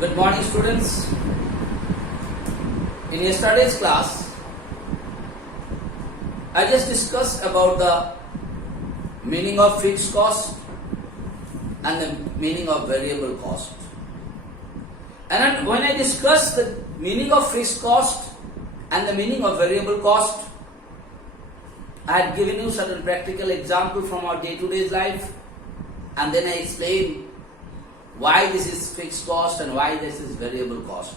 Good morning, students. In yesterday's class, I just discussed about the meaning of fixed cost and the meaning of variable cost. And then when I discussed the meaning of fixed cost and the meaning of variable cost, I had given you certain practical example from our day-to-day life, and then I explained why this is fixed cost and why this is variable cost.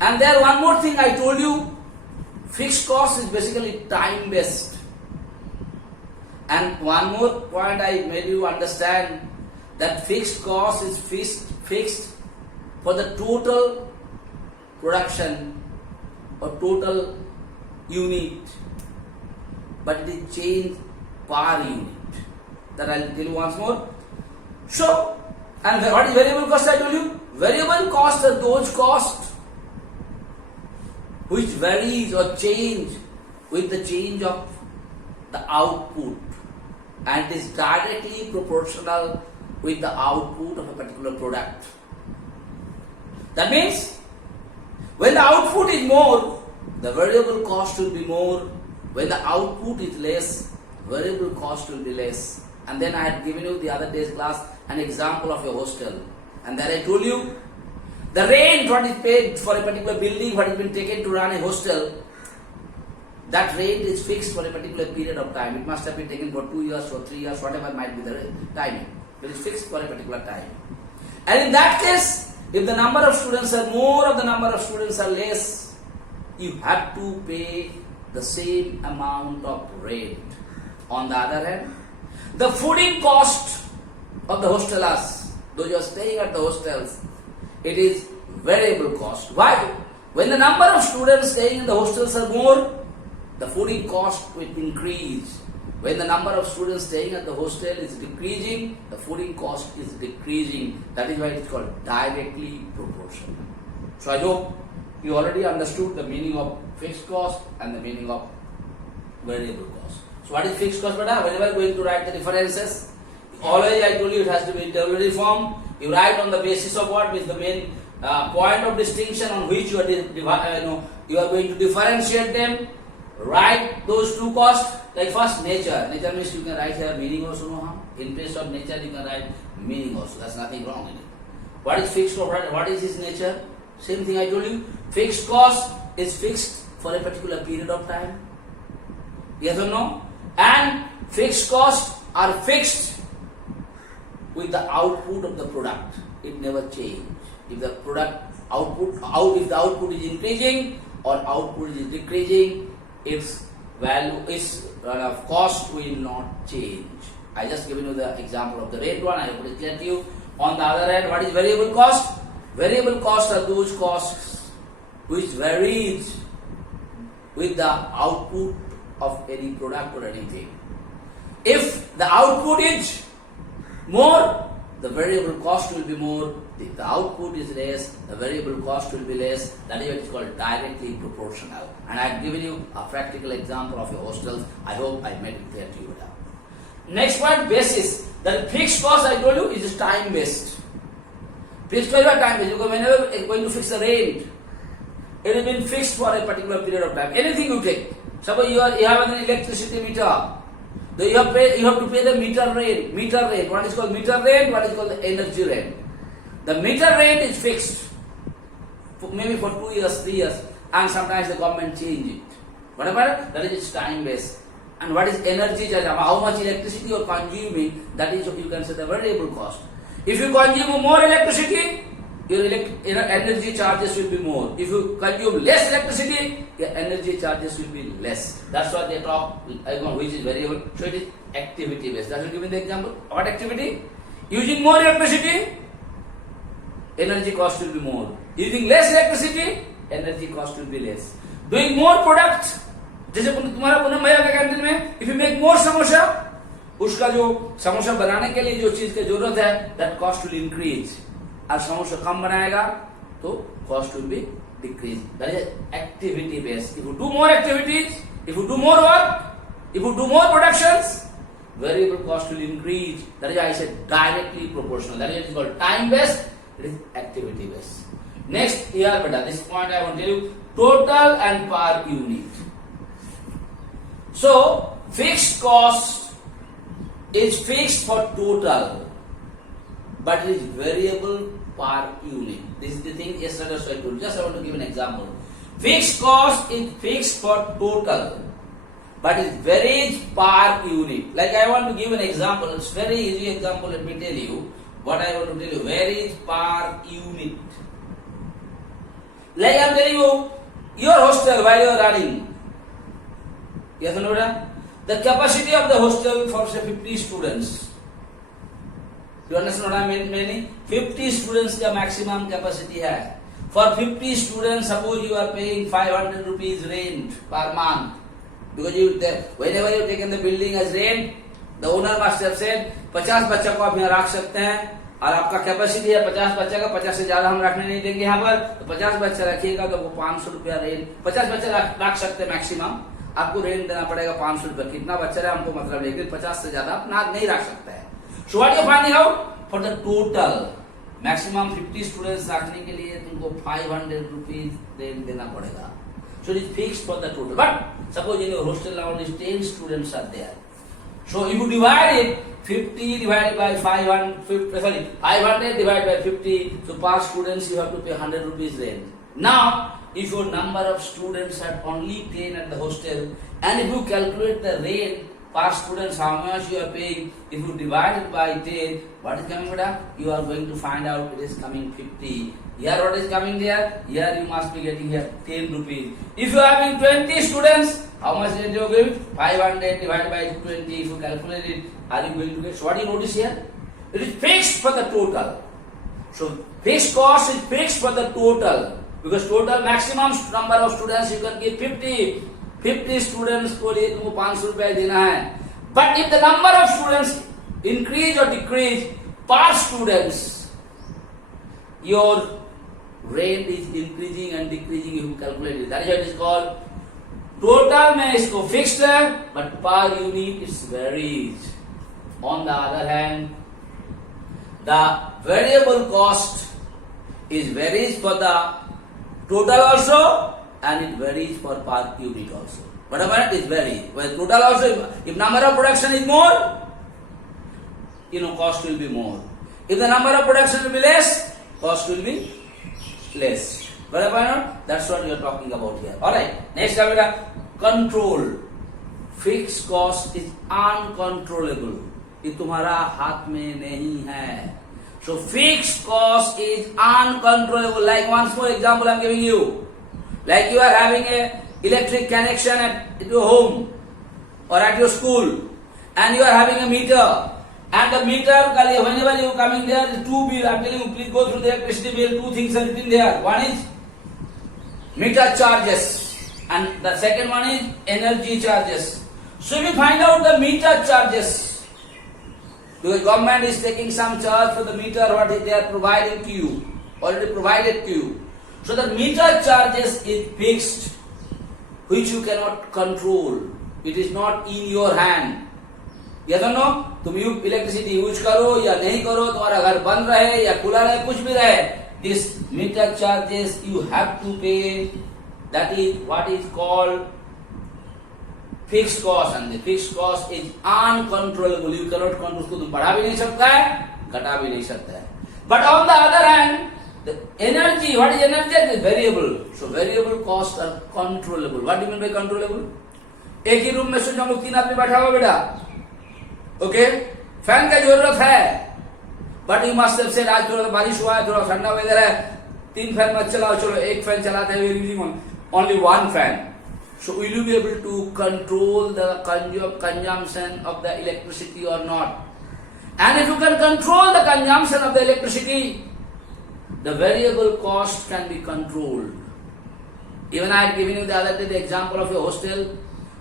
And there one more thing I told you, fixed cost is basically time based. And one more point I made you understand that fixed cost is fixed for the total production or total unit, but it is changed per unit. That I will tell you once more. So, and what is variable cost I told you? Variable costs are those costs which varies or change with the change of the output, and it is directly proportional with the output of a particular product. That means when the output is more, the variable cost will be more. When the output is less, variable cost will be less. And then I had given you the other day's class an example of a hostel. And then I told you the rent what is paid for a particular building, what has been taken to run a hostel, that rent is fixed for a particular period of time. It must have been taken for 2 years or 3 years, whatever might be the timing. It is fixed for a particular time. And in that case, if the number of students are more or the number of students are less, you have to pay the same amount of rent. On the other hand, the fooding cost of the hostelers, those who are staying at the hostels, it is variable cost. Why? When the number of students staying in the hostels are more, the fooding cost will increase. When the number of students staying at the hostel is decreasing, the fooding cost is decreasing. That is why it is called directly proportional. So I hope you already understood the meaning of fixed cost and the meaning of variable cost. So what is fixed cost, beta? Whenever you are going to write the differences, always I told you it has to be in tabulary form. You write on the basis of what is the main point of distinction on which you are going to differentiate them. Write those two costs. Like first, nature. Nature means you can write here meaning also. No? In place of nature, you can write meaning also. That's nothing wrong in it. What is fixed cost? What is its nature? Same thing I told you. Fixed cost is fixed for a particular period of time. Yes or no? And fixed costs are fixed with the output of the product. It never changes. If the product if the output is increasing or output is decreasing, its value, its cost will not change. I just given you the example of the rate one. I hope it is clear to you. On the other hand, what is variable cost? Variable costs are those costs which varies with the output of any product or anything. If the output is more, the variable cost will be more. If the output is less, the variable cost will be less. That is what is called directly proportional. And I have given you a practical example of your hostels. I hope I made it clear to you now. Next point, basis. The fixed cost I told you is time based. Fixed cost is time based. Because whenever you are going to fix the rent, it has been fixed for a particular period of time. Anything you take. Suppose you have an electricity meter. You have to pay the meter rate. What is called meter rate? What is called the energy rate? The meter rate is fixed, maybe for 2 years, 3 years, and sometimes the government change it. Whatever, that is its time based. And what is energy charge? How much electricity you are consuming? That is, you can say, the variable cost. If you consume more electricity, your energy charges will be more. If you consume less electricity, your energy charges will be less. That's what they talk, which is variable. So it is activity based. That will give me the example. What activity? Using more electricity, energy cost will be more. Using less electricity, energy cost will be less. Doing more product, जैसे तुम्हारा पूनम भैया के canteen में, if you make more samosa, उसका जो समोसा बनाने के लिए जो चीज की जरूरत है, that cost will increase. और समोसा कम बनाएगा, तो cost will be decrease. That is activity based. If you do more activities, if you do more work, if you do more productions, variable cost will increase. That is why I said directly proportional. That is called time based It is activity based. Next, here, beta, this point I want to tell you, total and per unit. So, fixed cost is fixed for total, but it is variable per unit. This is the thing yesterday I told you. Just I want to give an example. Fixed cost is fixed for total, but it varies per unit. Like I want to give an example. It's very easy example. Let me tell you what I want to tell you. Varies per unit. Like I am telling you, your hostel while you are running. Yes or no? The capacity of the hostel for say 50 students. You understand what I mean? 50 students का maximum capacity है. For 50 students, suppose you are paying 500 rupees rent per month. Because whenever you taken the building as rent, the owner must have said 50 बच्चा को आप यहाँ रख सकते हैं और आपका कैपेसिटी है 50 बच्चा का, 50 से ज्यादा हम रखने नहीं देंगे यहाँ पर, तो 50 बच्चा रखिएगा तो वो 500 रुपया रेंट, 50 बच्चा रख सकते हैं मैक्सिमम, आपको रेंट देना पड़ेगा 500 रुपया. कितना बच्चा है हमको मतलब, लेकिन 50 से ज्यादा आप नहीं रख सकते हैं. So what you finding out? For the total, maximum 50 students रखने के लिए तुमको 500 rupees रेंट देना पड़ेगा. So it is fixed for the total. But suppose in your hostel now 10 students are there. So if you divide it, 50 divided by 500 divided by 50, so per students you have to pay 100 rupees rent. Now, if your number of students are only 10 at the hostel, and if you calculate the rent per students, how much you are paying, if you divide it by 10, what is coming out? You are going to find out it is coming 50. Here what is coming there? Here you must be getting here 10 rupees. If you are having 20 students, how much rent you give? 500 divided by 20. If you calculate it, are you going to get? So what do you notice here? It is fixed for the total. So fixed cost is fixed for the total. Because total maximum number of students you can give 50. 50 students को लिए तुमको 500 रुपया देना है. But if the number of students increase or decrease per students, your rate is increasing and decreasing if you calculate it. That is what it is called. Total में इसको fixed है, but per unit it varies. On the other hand, the variable cost is varies for the total also, and it varies for per unit also. Whatever it is varies. Well, total also, if number of production is more, cost will be more. If the number of production will be less, cost will be less. Whatever, that's what we are talking about here. Alright, next control. Fixed cost is uncontrollable. ये तुम्हारा हाथ में नहीं है. So fixed cost is uncontrollable. Like one small example I am giving you. Like you are having a electric connection at your home or at your school, and you are having a meter, and the meter, whenever you are coming there, the two bill, I am telling you, please go through the electricity bill, two things are written there. One is meter charges, and the second one is energy charges. So if you find out the meter charges, because government is taking some charge for the meter, what they are providing to you, already provided to you. So the meter charges is fixed, which you cannot control. It is not in your hand. Yes or no? तुम electricity use करो या नहीं करो, तुम्हारा घर बंद रहे या खुला रहे, कुछ भी रहे, this meter charges you have to pay. That is what is called fixed cost, and the fixed cost is uncontrollable. You cannot control. उसको तुम बढ़ा भी नहीं सकता है, घटा भी नहीं सकता है. But on the other hand, the energy, what is energy? It is variable. So variable costs are controllable. What do you mean by controllable? एक ही रूम में सोचो हम लोग 3 आदमी बैठा हुआ बेटा, ओके, फैन का जरूरत है, but you must have said आज थोड़ा बारिश हुआ है, थोड़ा ठंडा वेदर है, 3 फैन मत चलाओ, चलो एक फैन चलाते हैं, using only 1 fan. So will you be able to control the consumption of the electricity or not? And if you can control the consumption of the electricity, the variable cost can be controlled. Even I had given you the other day the example of your hostel.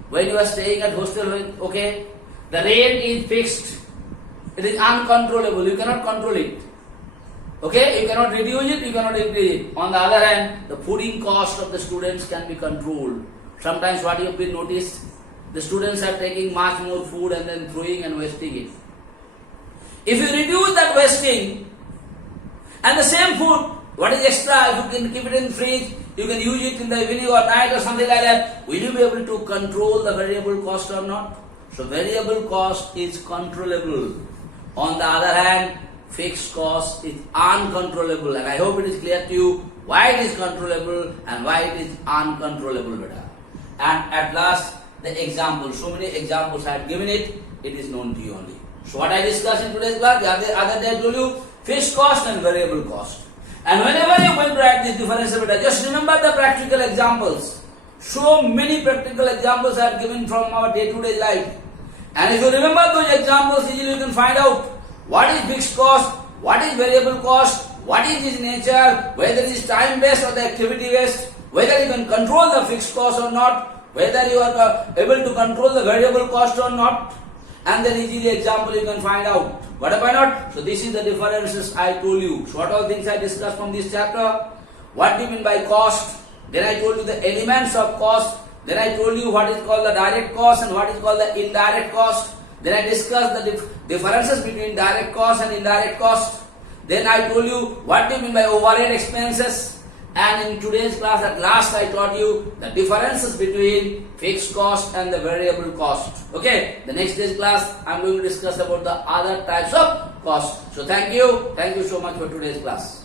When you are staying at hostel, okay, the rent is fixed. It is uncontrollable. You cannot control it. Okay, you cannot reduce it, you cannot increase it. On the other hand, the fooding cost of the students can be controlled. Sometimes what you have been noticed, the students are taking much more food and then throwing and wasting it. If you reduce that wasting, And the same food, what is extra, if you can keep it in the fridge, you can use it in the evening or night or something like that, will you be able to control the variable cost or not? So variable cost is controllable. On the other hand, fixed cost is uncontrollable, and I hope it is clear to you why it is controllable and why it is uncontrollable, beta. And at last, the example. So many examples I have given it, it is known to you only. So what I discussed in today's class, the other day I told you, fixed cost and variable cost. And whenever you are going to write this differential beta, just remember the practical examples. So many practical examples I have given from our day-to-day life. And if you remember those examples, easily you can find out what is fixed cost, what is variable cost, what is its nature, whether it is time-based or the activity-based, whether you can control the fixed cost or not, whether you are able to control the variable cost or not, and then easily example you can find out. What have I not? So this is the differences I told you. So what all things I discussed from this chapter? What do you mean by cost? Then I told you the elements of cost. Then I told you what is called the direct cost and what is called the indirect cost. Then I discussed the differences between direct cost and indirect cost. Then I told you what do you mean by overhead expenses. And in today's class at last I taught you the differences between fixed cost and the variable cost. Okay, the next day's class I am going to discuss about the other types of cost. So thank you so much for today's class.